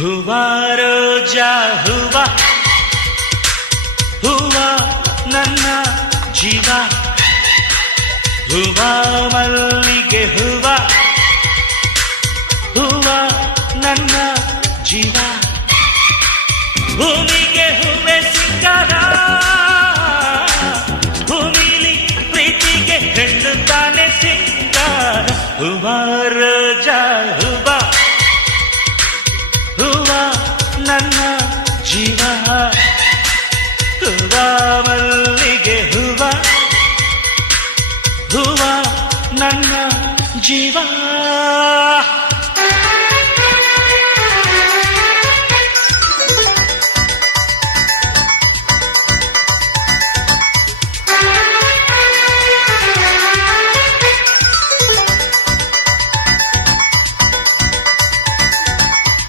ಹೂವ ರೋಜಾ ಹೂವ ಹೂವ ನನ್ನ ಜೀವ ಹೂವ ಮಲ್ಲಿಗೆ ಹೂವ ಹೂವ ನನ್ನ ಜೀವ ಭೂಮಿಗೆ ಹೂವೆ ಸಿಂಗಾರ ಭೂಮಿಲಿ ಪ್ರೀತಿಗೆ ಹೆಣ್ಣು ತಾನೆ ಸಿಂಗಾರ ಹೂವ ರೋಜಾ ಹೂವ ಹೂವ ನನ್ನ ಜೀವ ಹೂವ ಮಲ್ಲಿಗೆ ಹೂವ ಹೂವ ನನ್ನ ಜೀವ